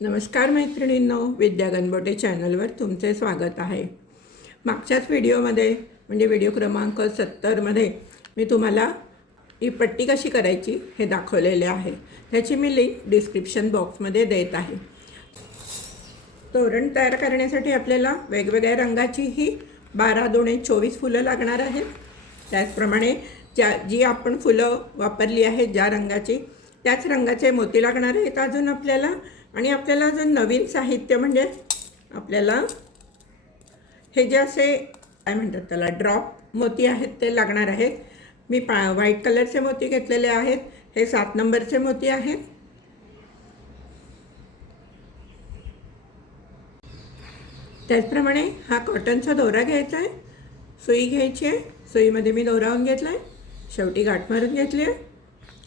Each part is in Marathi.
नमस्कार मैत्रिणींनो विद्या गणबोटे चॅनलवर तुमचे स्वागत आहे. मागच्याच व्हिडिओमध्ये म्हणजे व्हिडिओ क्रमांक सत्तरमध्ये मी तुम्हाला ही पट्टी कशी करायची हे दाखवलेले आहे. त्याची मी लिंक डिस्क्रिप्शन बॉक्समध्ये देत आहे. तोरण तयार करण्यासाठी आपल्याला वेगवेगळ्या रंगाची ही बारा दोणे चोवीस फुलं लागणार आहेत. त्याचप्रमाणे ज्या जी आपण फुलं वापरली आहेत ज्या रंगाची त्याच रंगाचे मोती लागणार आहेत. अजून आपल्याला आणि आपल्याला जर नवीन साहित्य म्हणजे आपल्याला हे जे असे काय म्हणतात त्याला ड्रॉप मोती आहेत ते लागणार आहेत. मी पा व्हाईट कलरचे मोती घेतलेले आहेत. हे सात नंबरचे मोती आहेत. त्याचप्रमाणे हा कॉटनचा दोरा घ्यायचा आहे. सुई घ्यायची आहे. सुईमध्ये मी दोरावून घेतला आहे शेवटी गाठ मारून घेतली आहे.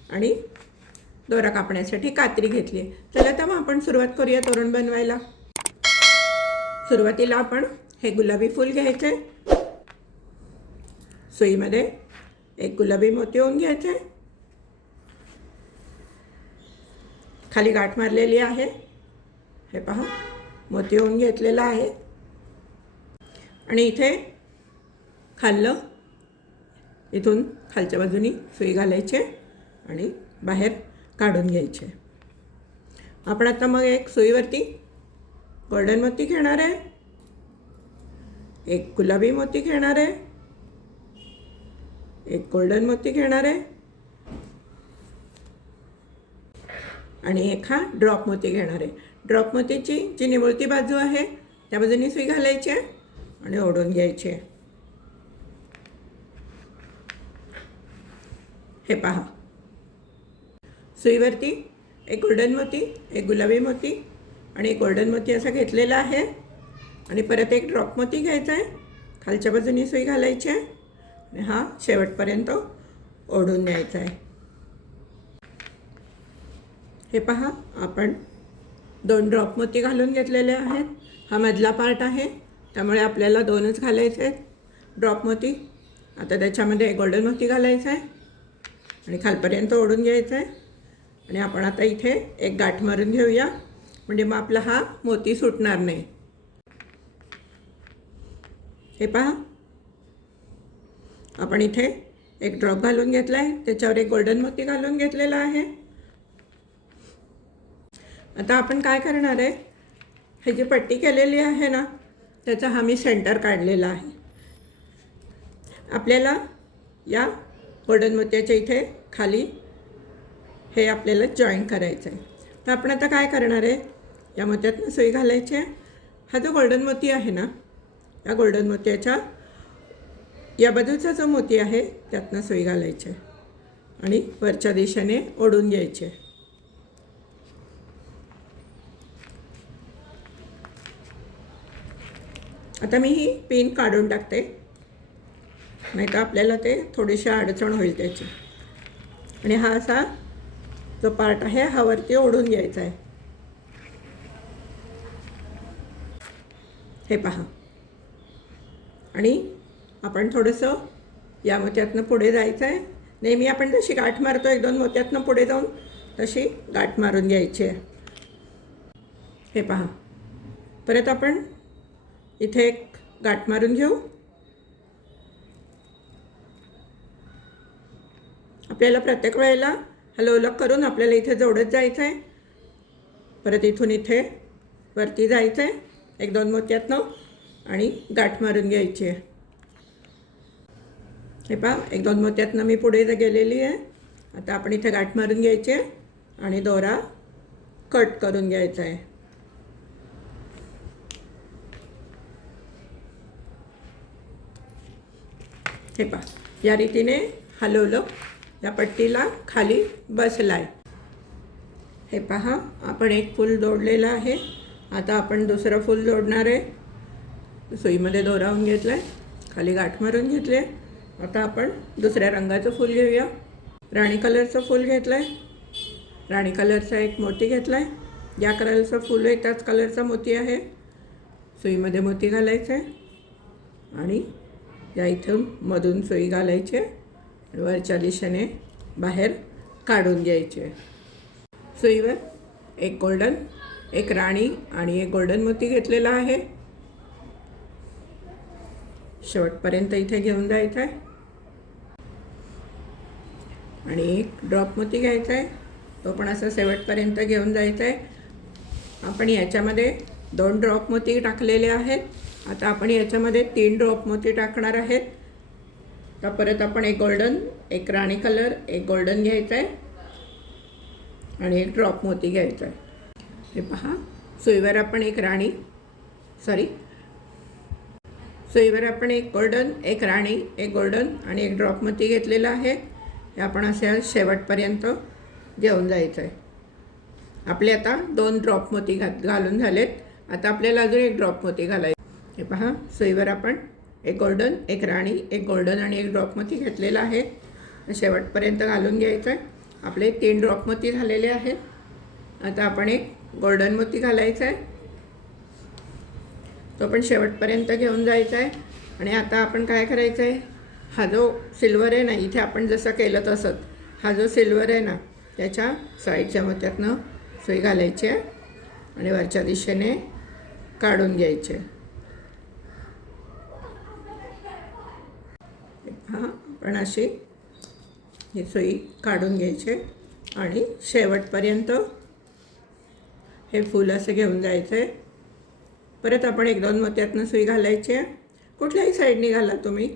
आणि दोरा कापण्यासाठी कात्री घेतली. आहे चला तर मग आपण सुरुवात करूया तोरण बनवायला. सुरुवातीला आपण हे गुलाबी फूल घ्यायचे. सुईमध्ये एक गुलाबी मोती होऊन घ्यायचे. खाली गाठ मारलेली आहे. हे पहा मोती होऊन घेतलेला आहे. आणि इथे खाल्लं इथून खालच्या बाजूनी सुई घालायचे आणि बाहेर काढून घ्यायचे. आपण आता मग एक सुईवरती गोल्डन मोती घेणार आहे. एक गुलाबी मोती घेणार आहे. एक गोल्डन मोती घेणार आहे. आणि एक हा ड्रॉप मोती घेणार आहे. ड्रॉप मोतीची जी निमुळती बाजू आहे त्या बाजूने सुई घालायची आहे आणि ओढून घ्यायची आहे. हे पहा. सुईवरती एक गोल्डन मोती एक गुलाबी मोती आणि एक गोल्डन मोती असा घेतलेला आहे. आणि परत एक ड्रॉप मोती घ्यायचा आहे. खालच्या बाजूनी सुई घालायची आहे. आणि हा शेवटपर्यंत ओढून द्यायचा आहे. हे पहा आपण दोन ड्रॉप मोती घालून घेतलेले आहेत. हा मधला पार्ट आहे. त्यामुळे आपल्याला दोनच घालायचे आहेत. ड्रॉप मोती. आता त्याच्यामध्ये गोल्डन मोती घालायचं आहे. आणि खालपर्यंत ओढून घ्यायचं आहे. आणि आपण आता इथे एक गाठ मारून घेऊया. म्हणजे मग आपला हा मोती सुटणार नाही. हे पहा. आपण इथे एक ड्रॉप घालून घेतला आहे त्याच्यावर एक गोल्डन मोती घालून घेतलेला आहे. आता आपण काय करणार आहे? हे जी पट्टी केलेली आहे ना त्याचा हा मी सेंटर काढलेला आहे. आपल्याला या गोल्डन मोत्याच्या इथे खाली हे आपल्याला जॉईन करायचं आहे तर आपण आता काय करणार आहे? या मोत्यातनं सुई घालायची आहे हा जो गोल्डन मोती आहे ना या गोल्डन मोत्याच्या या बाजूचा जो मोती आहे त्यातनं सुई घालायची आहे आणि वरच्या दिशेने ओढून घ्यायचे. आहे आता मी ही पिन काढून टाकते. नाही तर आपल्याला ते थोडीशी अडचण होईल त्याची. आणि हा असा जो पार्ट आहे हा वरती ओढून घ्यायचा आहे. हे पहा. आणि आपण थोडंसं या मोत्यातनं पुढे जायचं आहे. नेहमी आपण जशी गाठ मारतो एक दोन मोत्यातनं पुढे जाऊन तशी गाठ मारून घ्यायची आहे. हे पहा. परत आपण इथे एक गाठ मारून घेऊ. आपल्याला प्रत्येक वेळेला हलवलक करून आपल्याला इथे जोडत जायचं आहे परत इथून इथे वरती जायचं आहे एक दोन मोत्यातनं आणि गाठ मारून घ्यायची आहे. हे पहा एक दोन मोत्यातनं मी पुढे गेलेली आहे. आता आपण इथे गाठ मारून घ्यायची आहे आणि दोरा कट करून घ्यायचा आहे. हे पहा या रीतीने हलवलं या पट्टीला खाली बसला आहे हे पहा आपण एक फूल जोडलेलं आहे. आता आपण दुसरं फूल जोडणार आहे. सुईमध्ये दोरावून घेतलं आहे खाली गाठ मारून घेतले आता आपण दुसऱ्या रंगाचं फूल घेऊया. राणी कलरचं फूल घेतलं आहे राणी कलरचा एक मोती घेतला आहे ज्या कलरचं फूल आहे त्याच कलरचा मोती आहे. सुईमध्ये मोती घालायचं आहे आणि या इथून मधून सुई आहे. वरच्या दिशेने बाहेर काढून घ्यायचे. सुईवर एक गोल्डन एक राणी आणि एक गोल्डन मोती घेतलेला आहे. शेवटपर्यंत इथे घेऊन जायचं आहे आणि एक ड्रॉप मोती घ्यायचा आहे तो पण असं शेवटपर्यंत घेऊन जायचं आहे आपण याच्यामध्ये दोन ड्रॉप मोती टाकलेले आहेत. आता आपण याच्यामध्ये तीन ड्रॉप मोती टाकणार आहेत. आता परत आपण एक गोल्डन एक राणी कलर एक गोल्डन घ्यायचं आहे आणि एक ड्रॉप मोती घ्यायचा आहे हे पहा. सुईवर आपण एक राणी सॉरी सुईवर आपण एक गोल्डन एक राणी एक गोल्डन आणि एक ड्रॉप मोती घेतलेला आहे. हे आपण असे शेवटपर्यंत घेऊन जायचं आहे आपले आता दोन ड्रॉप मोती घात घालून झालेत. आता आपल्याला अजून एक ड्रॉप मोती घालायचं हे पहा. सुईवर आपण एक गोल्डन एक राणी एक गोल्डन आणि एक ड्रॉपमती घेतलेला आहे. शेवटपर्यंत घालून घ्यायचं आहे आपले तीन ड्रॉप मोती झालेले आहेत. आता आपण एक गोल्डन मोती घालायचा आहे तो पण शेवटपर्यंत घेऊन जायचा आहे आणि आता आपण काय करायचं आहे हा जो सिल्वर आहे ना इथे आपण जसं केलं तसंच. हा जो सिल्वर आहे ना त्याच्या साईडच्या मोत्यातनं सुई घालायची आहे. आणि वरच्या दिशेने काढून घ्यायचे हा आपण अशी ही सुई काढून घ्यायची आणि शेवटपर्यंत हे फूल असं घेऊन जायचं. आहे परत आपण एक दोन मोत्यातनं सुई घालायची. आहे कुठल्याही साईडने घाला तुम्ही.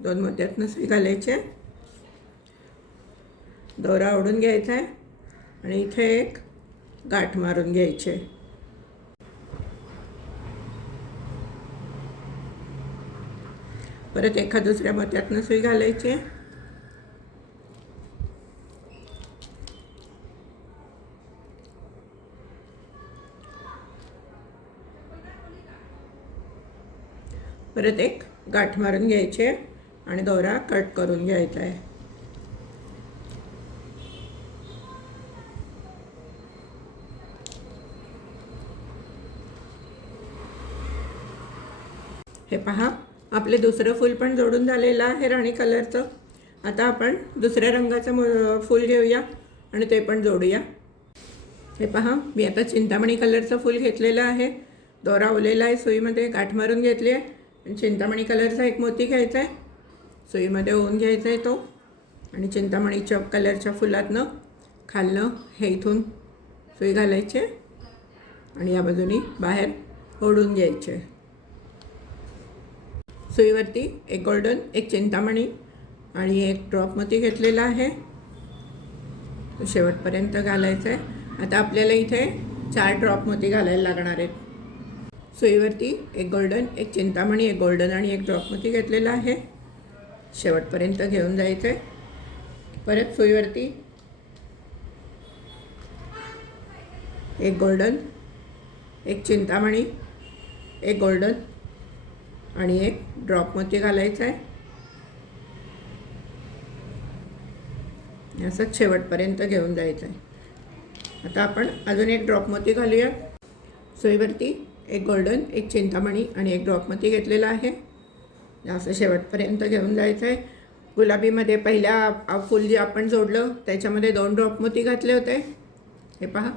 दोन मोत्यातनं सुई घालायची. आहे दोरा ओढून घ्यायचा आहे. आणि इथे एक गाठ मारून घ्यायची. आहे परत एका दुसऱ्या मोत्यातनं सुई घालायची. आहे परत एक गाठ मारून घ्यायचे आणि दोरा कट करून घ्यायचा आहे. हे पहा आपले दुसरं फूल पण जोडून झालेलं आहे राणी कलरचं. आता आपण दुसऱ्या रंगाचं म फूल घेऊया आणि ते पण जोडूया. हे पहा मी आता चिंतामणी कलरचं फूल घेतलेलं आहे. दोरा ओलेला आहे सुईमध्ये गाठ मारून घेतली आहे. आणि चिंतामणी कलरचा एक मोती घ्यायचा आहे. सुईमध्ये ओवून घ्यायचा आहे तो. आणि चिंतामणीच्या कलरच्या फुलातनं खालनं हे इथून सुई घालायची आहे. आणि या बाजूनी बाहेर ओढून घ्यायचे सुईवरती एक गोल्डन एक चिंतामणी आणि एक ड्रॉप मोती घेतलेला आहे. तो शेवटपर्यंत घालायचा आहे आता आपल्याला इथे चार ड्रॉप मोती घालायला लागणार आहेत. सुईवरती एक गोल्डन एक चिंतामणी एक गोल्डन आणि एक ड्रॉप मोती घेतलेला आहे. शेवटपर्यंत घेऊन जायचं आहे परत सुईवरती एक गोल्डन एक चिंतामणी एक गोल्डन आणि एक ड्रॉप मोती घालायचा आहे. असंच शेवटपर्यंत घेऊन जायचं आहे आता आपण अजून एक ड्रॉप मोती घालूया. सोयीवरती एक गोल्डन एक चिंतामणी आणि एक ड्रॉप मोती घेतलेला आहे. असं शेवटपर्यंत घेऊन जायचं आहे गुलाबीमध्ये पहिल्या फुल जे आपण जोडलं त्याच्यामध्ये दोन ड्रॉप मोती घातले होते. हे पहा.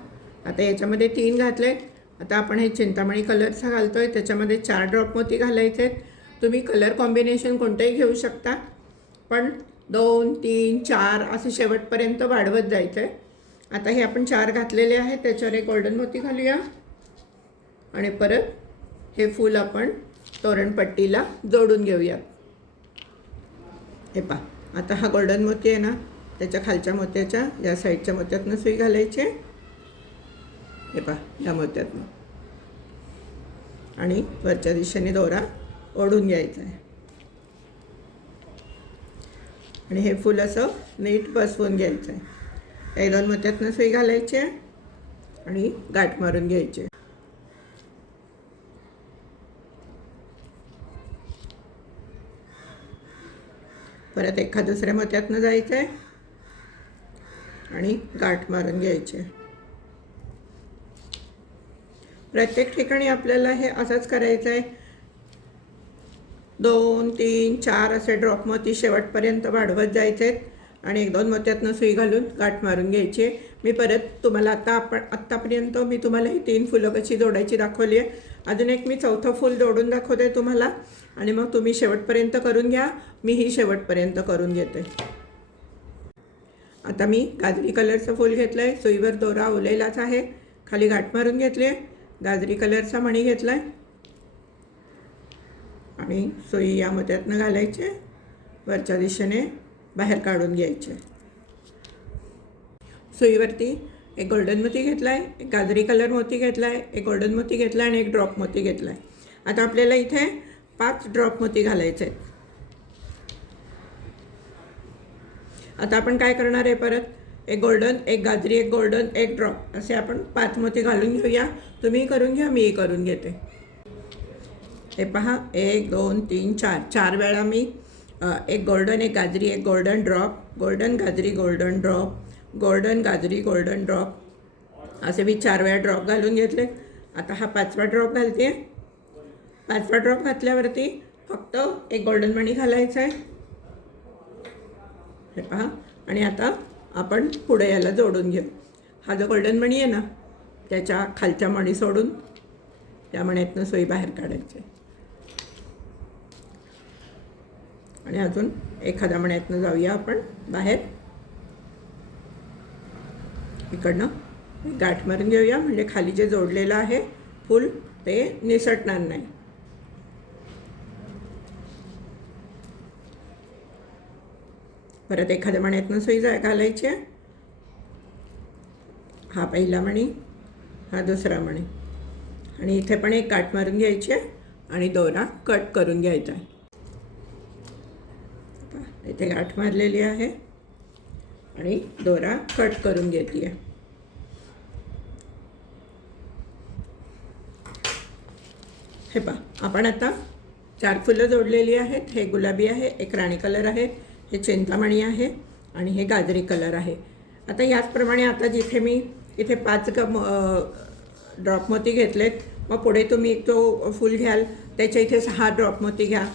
आता याच्यामध्ये तीन घातले आता आपण हे चिंतामणी कलरचा घालतो आहे त्याच्यामध्ये चार ड्रॉप मोती घालायचे आहेत तुम्ही कलर कॉम्बिनेशन कोणतंही घेऊ शकता पण दोन तीन चार असं शेवटपर्यंत वाढवत जायचं आहे आता हे आपण चार घातलेले आहेत त्याच्यावर एक गोल्डन मोती घालूया. आणि परत हे फूल आपण तोरणपट्टीला जोडून घेऊयात. हे पा आता हा गोल्डन मोती आहे ना त्याच्या खालच्या मोत्याच्या या साईडच्या मोत्यातनं सुई घालायची. आहे हे पहा या मोत्यातनं आणि वरच्या दिशेने दोरा ओढून घ्यायचा आहे. आणि हे फूल असं नीट बसवून घ्यायचं आहे. एक दोन मोत्यातनं सुई घालायची आहे आणि गाठ मारून घ्यायची आहे. परत एका दुसऱ्या मोत्यातनं जायचं आहे आणि गाठ मारून घ्यायचे प्रत्येक ठिकाणी आपल्याला हे असंच करायचं आहे दोन तीन चार असे ड्रॉप मोती शेवटपर्यंत वाढवत जायचे आहेत आणि एक दोन मोत्यातनं सुई घालून गाठ मारून घ्यायची. आहे मी परत तुम्हाला आता आपण आत्तापर्यंत मी तुम्हाला ही तीन फुलं कशी जोडायची दाखवली आहे. अजून एक मी चौथं फूल जोडून दाखवते तुम्हाला. आणि मग तुम्ही शेवटपर्यंत करून घ्या. मी ही शेवटपर्यंत करून घेते. आता मी गाजरी कलरचं फूल घेतलं आहे सुईवर दोरा ओलेलाच आहे. खाली गाठ मारून घेतली आहे. गाजरी कलरचा मणी घेतला आहे आणि सोयी या मोत्यातनं घालायचे. वरच्या दिशेने बाहेर काढून घ्यायचे. सोयीवरती एक गोल्डन मोती घेतला आहे एक गाजरी कलर मोती घेतला आहे एक गोल्डन मोती घेतला आहे आणि एक ड्रॉप मोती घेतला आहे आता आपल्याला इथे पाच ड्रॉप मोती घालायचे आहेत. आता आपण काय करणार आहे परत? एक गोल्डन एक गाजरी एक गोल्डन एक ड्रॉप असे आपण पाच मोती घालून घेऊया. तुम्ही करून घ्या मीही करून घेते. हे पहा एक दोन तीन चार. चार वेळा मी एक गोल्डन एक गाजरी एक गोल्डन ड्रॉप गोल्डन गाजरी गोल्डन ड्रॉप गोल्डन गाजरी गोल्डन ड्रॉप असे मी चार वेळा ड्रॉप घालून घेतले. आता हा पाचवा ड्रॉप घालते. पाचवा ड्रॉप घातल्यावरती फक्त एक गोल्डन मणी घालायचा आहे हे पहा. आणि आता आपण पुढे याला जोडून घेऊ. हा जो गोल्डन मणी आहे ना त्याच्या खालच्या मणी सोडून त्या मण्यातनं सोयी बाहेर काढायचे. आणि अजून एखाद्या मण्यातनं जाऊया आपण बाहेर. इकडनं गाठ मारून घेऊया म्हणजे खाली जे जोडलेलं आहे फूल ते निसटणार नाही. परत एखाद्या मण्यातनं सुई जा घालायची आहे हा पहिला मणी हा दुसरा मणी. आणि इथे पण एक काट मारून घ्यायची आहे आणि दोरा कट करून घ्यायचा आहे. पहा, इथे गाठ मारलेली आहे आणि दोरा कट करून घेते आहे. हे पहा आपण आता चार फुलं जोडलेली आहेत. हे गुलाबी आहे एक राणी कलर आहे हे चिंतामणी आहे आणि हे गाजरी कलर आहे. आता याचप्रमाणे आता जिथे मी इथे पाच ग ड्रॉप मोती घेतलेत मग पुढे तुम्ही तो फूल घ्याल त्याच्या इथे सहा ड्रॉप मोती घ्या.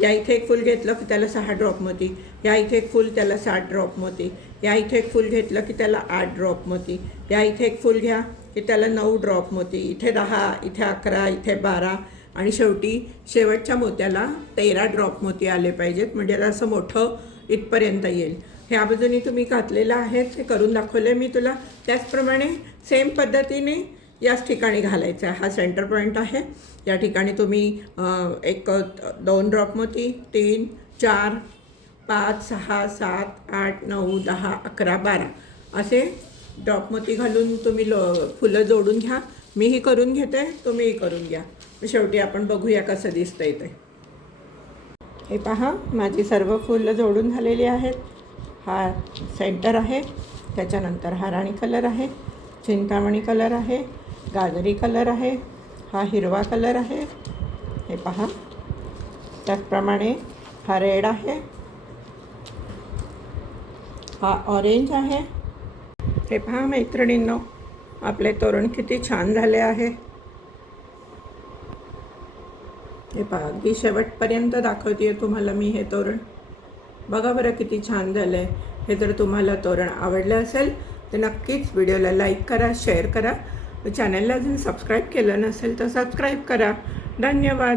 या इथे एक फूल घेतलं की त्याला सहा ड्रॉप मोती. या इथे एक फूल त्याला सात ड्रॉप मोती. या इथे एक फूल घेतलं की त्याला आठ ड्रॉप मोती. या इथे एक फूल घ्या की त्याला नऊ ड्रॉप मोती. इथे दहा इथे अकरा इथे बारा. आणि शेवटी शेवटच्या मोत्याला तेरा ड्रॉप मोती आले पाहिजेत. म्हणजे असं मोठं इथपर्यंत येईल. ह्या बाजूनी तुम्ही घातलेलं आहे ते करून दाखवलं आहे मी तुला. त्याचप्रमाणे सेम पद्धतीने याच ठिकाणी घालायचा आहे. हा सेंटर पॉईंट आहे. या ठिकाणी तुम्ही एक दोन ड्रॉप मोती तीन चार पाच सहा सात आठ नऊ दहा अकरा बारा. असे ड्रॉप मोती घालून तुम्ही लो फुलं जोडून घ्या. मीही करून घेते तुम्हीही करून घ्या. शेवटी आपण बघूया कसं दिसतंय ते. हे पहा माझी सर्व फुलं जोडून झालेली आहेत. हा सेंटर आहे त्याच्यानंतर हा राणी कलर आहे चिंतामणी कलर आहे गाजरी कलर आहे हा हिरवा कलर आहे. हे पहा त्याचप्रमाणे हा रेड आहे हा ऑरेंज आहे. हे पहा मैत्रिणींनो आपले तोरण किती छान झाले आहे. हे पहा अगदी शेवटपर्यंत दाखवते तुम्हाला मी हे तोरण. बघा बरं किती छान झालं आहे हे जर तुम्हाला तोरण आवडलं असेल तर नक्कीच व्हिडिओला लाईक करा शेअर करा. चॅनलला अजून सबस्क्राईब केलं नसेल तर सबस्क्राईब करा. धन्यवाद.